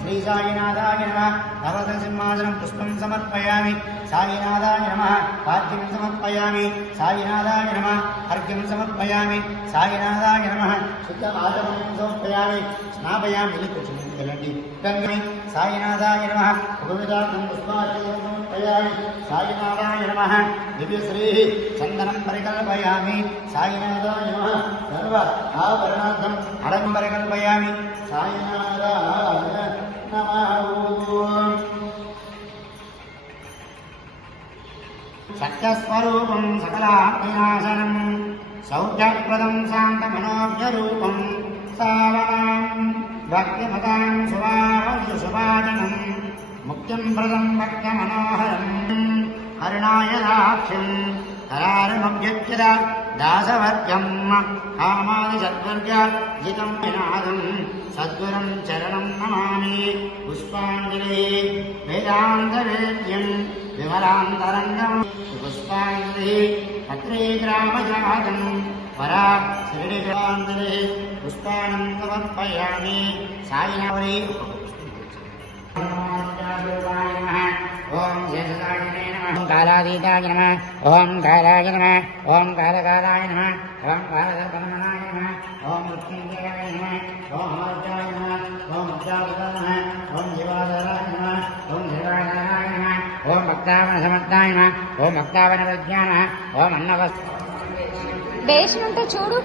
श्री साईनाथाय नमः नवरत्नसिंहासनं पुष्पं समर्पयामि साईनाथाय नमः पाद्यं समर्पयामि साईनाथाय नमः अर्घ्यं समर्पयामि साईनाथाय नमः शुद्धवाचमं समर्पयामि स्नापयामि गंगे साईनाथाय नमः भूमिदानं पुष्पार्घ्यं समर्पयामि साईनाथाय नमः दिव्यश्री चन्दनं परिकल्पयामि साईनाथाय नमः सर्व आभरणार्थं हरं परिकल्पयामि साईनाथाय नमः सत्यस्वरूपं सकलाविनाशनं सौख्यप्रदं शान्तमनोज्ञरूपं सावनां भक्तिमतां सुभाषुभाजनं मुक्तिं प्रदं भक्तमनोहरं हरिणायदाक्षं करारमभ्यच्युत दासवर्गं कामादिसद्वर्गजितं विनादं सद्गुरुं चरणं नमामि पुष्पाञ्जलि वेदान्तवेद्यं विमलान्तरङ्गं पुष्पाञ्जलि पत्रे ग्रामजातं परा श्रीनिवाञ्जलि पुष्पाणं समर्पयामि साईनाथाय ओम शेषशायिने नमः ओम कालातीताय नमः ओम कालाय नमः ओम कालकालाय नमः ओम कालदर्पणमनाय नमः ओम मृत्युंजयाय नमः ओम अमर्त्याय नमः ओम अब्जावताय नमः ओम जीवाधाराय नमः ओम जीवाधाराय नमः ओम भक्तावनसमर्थाय नमः ओम भक्तावनप्रज्ञाय नमः ओम अन्नवस् बेसनुंटे చూడు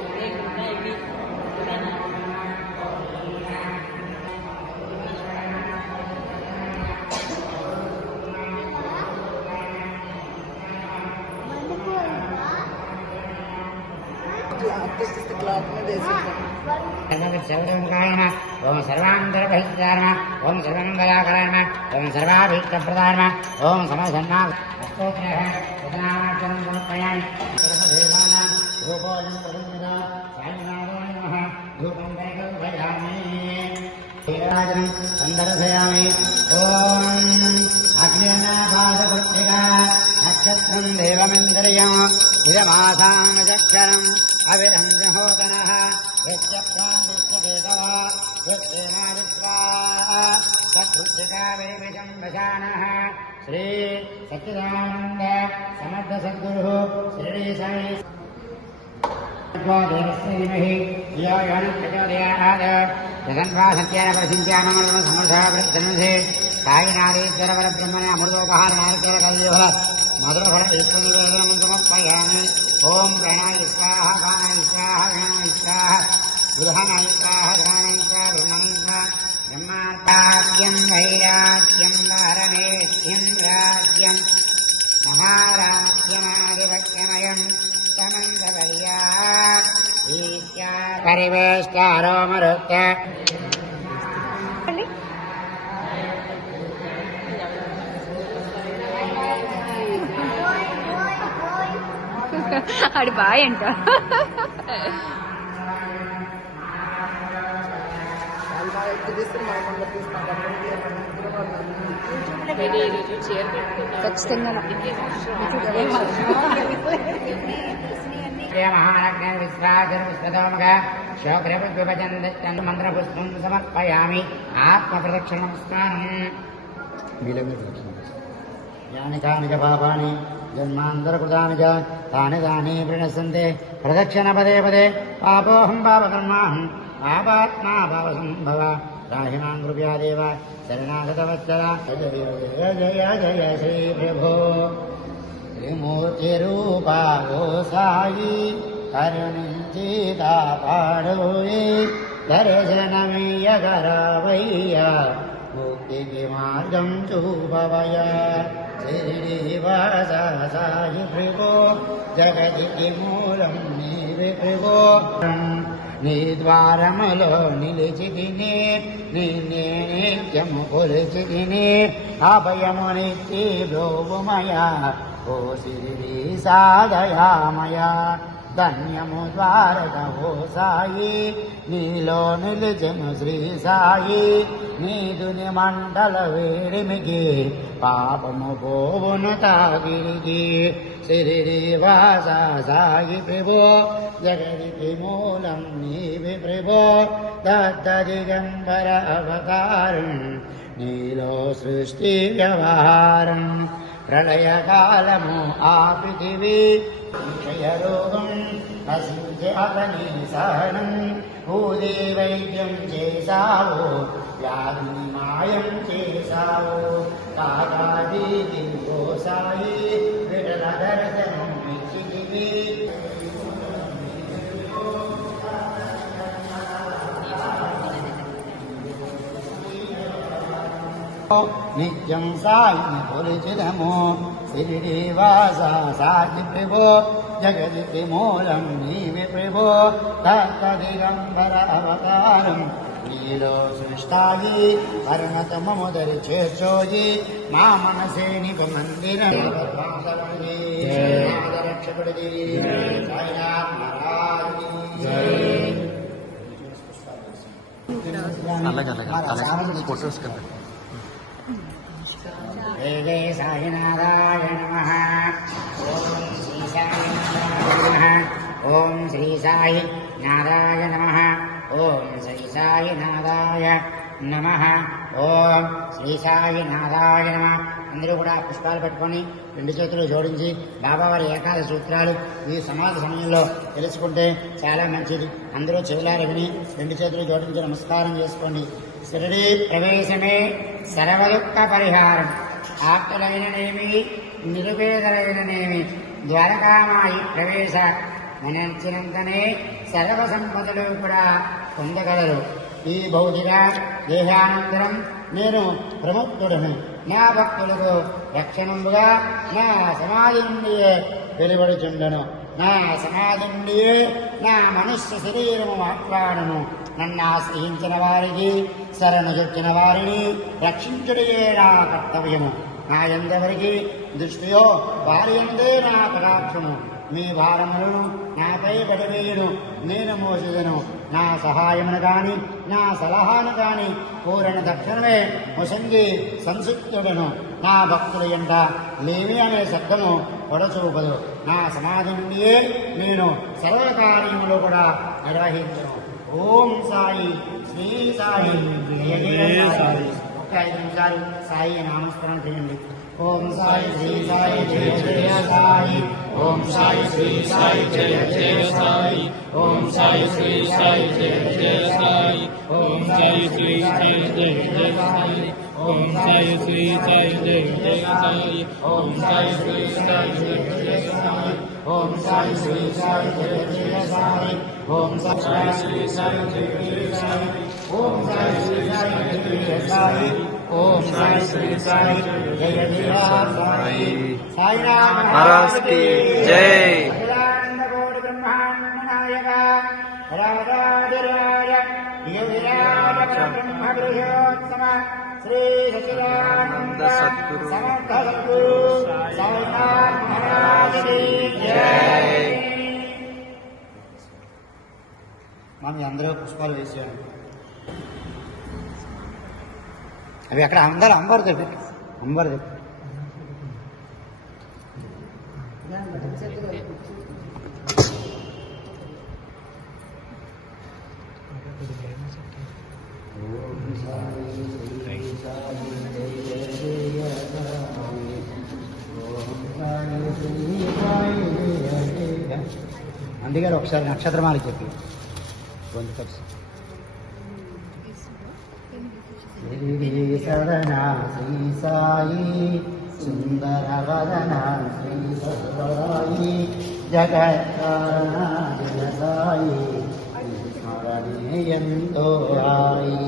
ओम सर्वांतरबहिष्ठाय नमः ओम सर्वमंगलाकराय नमः ओम सर्वाभीष्टप्रदाय नमः ओम समसन्ना स्तोत्रः उदनाचनं समर्पयामि सर्वदेवानां रूपोऽयं प्रसन्नता साईनाथाय नमः धूपं परिकल्पयामि शीलाजनं सन्दर्शयामि ओम अग्निनाभासपुत्रिका नक्षत्रं देवमिन्द्रियम् इदमासामचक्षरम् अविदं जहोदनः यच्चक्रान्तिष्ठकेतवः यच्चेनादित्वाः सकृत्यकाविर्विजं वशानः श्री सच्चिदानन्द समर्थ सद्गुरुः श्री साई देवश्रीमहि योगनप्रचोदयात् जगन्वा सत्यान प्रसिद्ध्यामङ्गलं समर्था प्रसन्नसे साईनाथेश्वर परब्रह्मणे अमृतोपहार नारकेल कल्योः मधुरफल ईश्वरनिवेदनं समर्पयामि ओम प्रणय स्वाहा गानाय स्वाहा गणाय स्वाहा बुधानाय स्वाहा गणाय स्वाहा ब्रह्मणं स्वाहा ब्रह्मार्पाद्यं वैराग्यं धारमेत्यं राज्यं महाराज्यमाधिपत्यमयं समन्दपर्या ईश्या परिवेष्टारो मरुत्त అడి బాయ్ అంట మంత్రపుష్పం సమర్పయామి ఆత్మప్రదక్షిణ నమస్కారం యాని కాని చ పాపాని జన్మాంతరకృతాని చ తాని తాని ప్రణశ్యంతే ప్రదక్షిణ పదే పదే పాపోహం పాపకర్మాహం పాపాత్మా పాపసంభవ రాహిమాం కృపయా దేవ శరణాగతవత్సల జయ జయ జయ శ్రీ ప్రభో త్రిమూర్తిరూపా ఓ సాయి కరుణించి కాపాడోయే దర్శనమియ్యగరావయ్యా ముక్తికి మార్గం చూపవయా శ్రీనివాస సాయి ప్రభో జగతికి మూలం నీవే ప్రభో నీ ద్వారములో నిలిచి తిని నిన్నే నిత్యము కొలిచి తిని అభయమునిచ్చి బ్రోవుమయా ఓ సిరి సాదయామయా ధన్యము ద్వారక ఓ సాయి నీలో నిలిచెను శ్రీ సాయి నీదుని మండల వేడిమికి పాపము పోవును తాగిరికి శ్రీనివాస సాయి ప్రభో జగదికి మూలం నీవి ప్రభో దత్తదిగంబర అవతారం నీలో సృష్టి వ్యవహారం ప్రళయకాలము ఆపితివి క్షయరోగం నశించే అతని సహనం భూదే వైద్యం చేశావు వ్యాధిని మాయం చేశావు కాకాదీది ఓ సాయి విడల దర్శనం ఇచ్చితివి నిత్యం సాయిని కొలిచిదము శ్రీనివాస సాయి ప్రభో జగదికి మూలం నీవి ప్రభో దత్తదిగంబర అవతారం నీలో సృష్టాయి పరమతమ మొదలు చేర్చోయి మా మనసే నిప మందిర రక్షకుడి సాయినాథ్ మహారాజ్ ఫోటోస్ కదా జయ జయ సాయినాథాయ నమః ఓం శ్రీ సాయి నారాయణ నమః ఓం శ్రీ సాయి నారాయ నమః ఓం శ్రీ సాయి నారాయ నమః అందరూ కూడా పుష్పాలు పట్టుకొని రెండు చేతులు జోడించి బాబావారి ఏకాదశి సూత్రాలు ఈ సమాధి సమయంలో తెలుసుకుంటే చాలా మంచిది. అందరూ చెవులార విని రెండు చేతులు జోడించి నమస్కారం చేసుకోండి. శిరిడీ ప్రవేశమే సర్వదుఃఖ పరిహారం, ఆప్తులైననేమి నిరుపేదలైననేమి ద్వారకామాయి ప్రవేశ మనంచినంతనే సర్వ సంపదలు కూడా పొందగలరు. ఈ భౌతిక దేహానంతరం నేను ప్రముక్తుడను. నా భక్తులకు రక్షణముగా నా సమాధి నుండియే వెలువడుచుండను. నా సమాధి నుండియే నా మనుష్య శరీరము మాట్లాడను. నన్ను ఆశ్రయించిన వారికి శరణు చెప్పిన వారిని రక్షించుటయే నా కర్తవ్యము. నా ఎందెవరికి దృష్టియో వారి ఎందే నా కటాక్షము. మీ భారములను నాపై పడివేయును, నేను మోసేదను. నా సహాయమును గాని నా సలహాను గాని పూరణ దక్షిణమే ముసంగి సంసిక్తుడను. నా భక్తుల ఎంట లేమి అనే శబ్దము పొడచూపదు. నా సమాధి నుండియే నేను సర్వకార్యములు కూడా నిర్వహించను. ఓం సాయి శ్రీ సాయి జయ జయ సాయి. ఒక 5 నిమిషాలు సాయి నామస్మరణ చేయండి. ఓం సాయి శ్రీ సాయి జయ జయ సాయి. ఓం సాయి శ్రీ సాయి జయ జయ సాయి. ఓం సాయి శ్రీ సాయి జయ జయ సాయి. ఓం సాయి శ్రీ సాయి జయ జయ సాయి. ఓం సాయి శ్రీ సాయి జయ జయ సాయి. ఓం సాయి శ్రీ సాయి జయ జయ సాయి. ఓం సాయి శ్రీ సాయి జయ జయ సాయి. ఓం సాయి శ్రీ సాయి జయ జయ సాయి. ఓం సాయి శ్రీ సాయి జయ జయ సాయి. ఓం సాయి శ్రీ సాయి జయ జయ సాయి. సాయినాథ్ మహారాజ్ కి జై. అఖిలాండకోటి బ్రహ్మాండ నాయక రాజాధిరాజ యోగిరాజ బ్రహ్మ గృహోత్సవ శ్రీ సచిదానంద సద్గురు సమర్థ సద్గురు సాయినాథ్ మహారాజ్ కి జై. మనం అందరూ పుష్పాలు వేసాడు. అవి అక్కడ అంబర్ దగ్గర అందుకని ఒకసారి నక్షత్రమాలి చెప్పి శరణ శ్రీ సాయి సుందర వదన శ్రీ సాయి జగత్కారణ జయ సాయి స్మరణే ఎంతో రాయి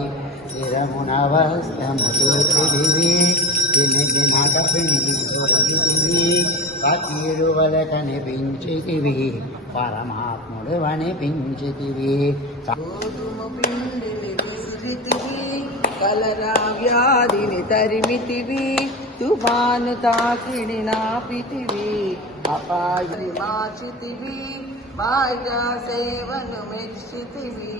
స్థిరమునవస్థము చూపిదివి తినిగి నటపించితివి పకీరువల కనిపించితివి పరమాత్ముడు అనిపించితివి. కలరా వ్యాధిని తరిమితివి తుఫాను తాకిడి నాపితివి అపాయిని మార్చితివి భాగ్య సేవను మెచ్చితివి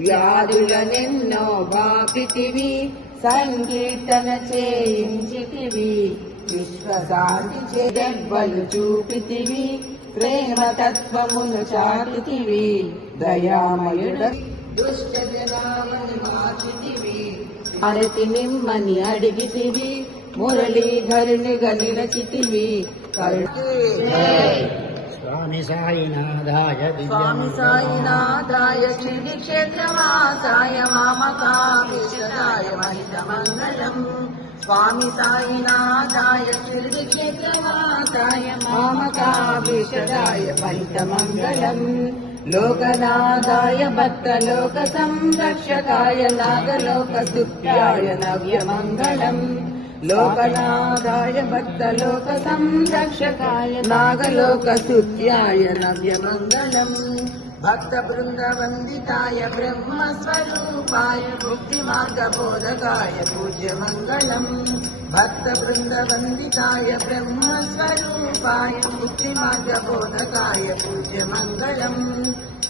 వ్యాధులనెన్నో బాపితివి సంకీర్తన చేయించితివి విశ్వశాంతి చెదెవ్వలు చూపితివి ప్రేమ తత్వమును చాటితివి దయామయుడ దుష్ట జనామని మార్చితివి అరతి నిమ్మని అడిగితివి మురళీధరునిగా నిలచితివి స్వామి సాయినాథాయ స్వామి సాయినాథాయ శ్రీ క్షేత్రవాసాయ మామకాభిషదాయ మహితమంగళం స్వామి సాయినాథాయ శ్రీ క్షేత్రవాసాయ మామకాభిషదాయ మహితమంగళం లోకనాథాయ భక్తలోక సంరక్షకాయ నాగలోక సుఖ్యాయ నవ్యమంగళం లోకనాథాయ భక్తలోక సంరక్షకాయ నాగలోక స్తుత్యాయ నవ్యమంగళం భక్త బృందవందితాయ బ్రహ్మస్వరూపాయ ముక్తి మార్గ బోధకాయ పూజ్యమంగళం భక్త బృందవందితాయ బ్రహ్మస్వరూపాయ ముక్తి మార్గ బోధకాయ పూజ్యమంగళం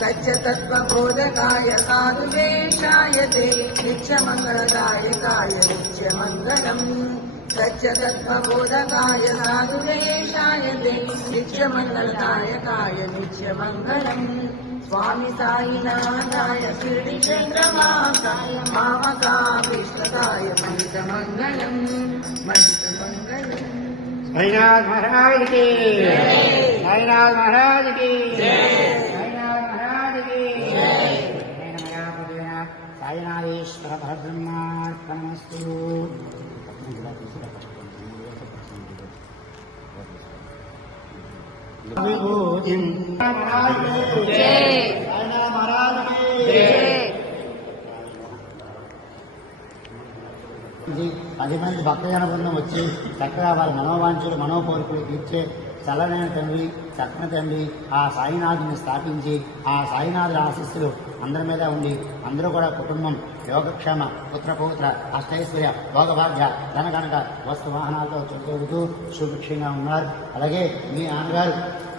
సత్యతత్వబోధకాయ సాధువేషాయ తే నిత్యమంగళదాయకాయ నిత్యమంగళం సత్యతత్వబోధకాయ సాధువేషాయ తే నిత్యమంగళదాయకాయ నిత్యమంగళం స్వామి సాయినాథాయ శిరిడి చంద్రవాసాయ మామకాభిష్టదాయ మహితమంగళం మహితమంగళం సాయినాథ్ మహారాజ్ కి సాయినాథ్ మహారాజ్ కి సాయినాథ్ మహారాజ్ కి సాయినాథేశ్వర పరబ్రహ్మార్పణమస్తు. పది మంది భక్తజన బృందం వచ్చి చక్కగా వారి మనోవాంఛలు మనోకోరికలు తీర్చే చల్లనైన తండ్రి చక్కని తండ్రి ఆ సాయినాథుని స్థాపించి ఆ సాయినాథుల ఆశీస్సులు అందరి మీద ఉండి అందరూ కూడా కుటుంబం యోగక్షేమ పుత్రపౌత్ర అష్టైశ్వర్య భోగభాగ్య ధనకనక వస్తు వాహనాలతో చుట్టూ సుభిక్షంగా ఉన్నారు. అలాగే మీ నాన్నగారు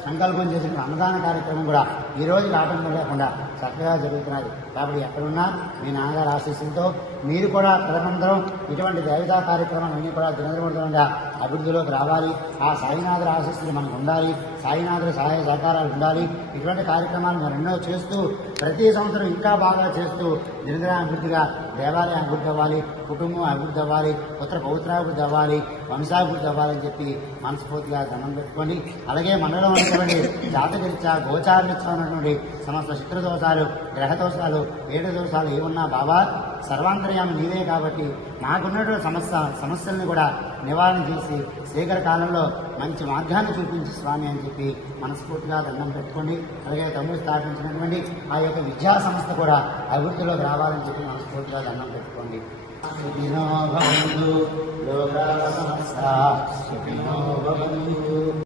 సంకల్పం చేసిన అన్నదాన కార్యక్రమం కూడా ఈ రోజు ఆటంకం లేకుండా చక్కగా జరుగుతున్నది. కాబట్టి ఎక్కడున్నా మీ నాన్నగారి ఆశీస్సులతో మీరు కూడా తదనంతరం ఇటువంటి దేవతా కార్యక్రమాలన్నీ కూడా దినదినగా అభివృద్ధిలోకి రావాలి. ఆ సాయినాథుల ఆశీస్సులు మనకు ఉండాలి. సాయినాథుల సహాయ సహకారాలు ఉండాలి. ఇటువంటి కార్యక్రమాలు మరెన్నో చేస్తూ ప్రతి సంవత్సరం ఇంకా బాగా చేస్తూ దినదిన అభివృద్ధిగా దేవాలయం అభివృద్ధి అవ్వాలి, కుటుంబం అభివృద్ధి అవ్వాలి, పుత్ర పౌత్రాభివృద్ధి అవ్వాలి, వంశాభివృద్ధి అవ్వాలని చెప్పి మనస్ఫూర్తిగా దండం పెట్టుకోండి. అలాగే మనలో ఉన్నటువంటి జాతకరీత్యా గోచారరీత్యా ఉన్నటువంటి సమస్త శత్రుదోషాలు గ్రహదోషాలు ఏడు దోషాలు ఏమున్నా బాబా సర్వాంతర్యామి నీవే కాబట్టి మాకున్నటువంటి సమస్యల్ని కూడా నివారణ చేసి శీఘ్ర కాలంలో మంచి మార్గాన్ని చూపించి స్వామి అని చెప్పి మనస్ఫూర్తిగా దండం పెట్టుకోండి. అలాగే తమ్ముడు స్థాపించినటువంటి ఆ యొక్క విద్యా సంస్థ కూడా అభివృద్ధిలోకి రావాలని చెప్పి మనస్ఫూర్తిగా దండం పెట్టుకోండి. సుఖినో భవంతు లోకా సమస్తా సుఖినో భవంతు.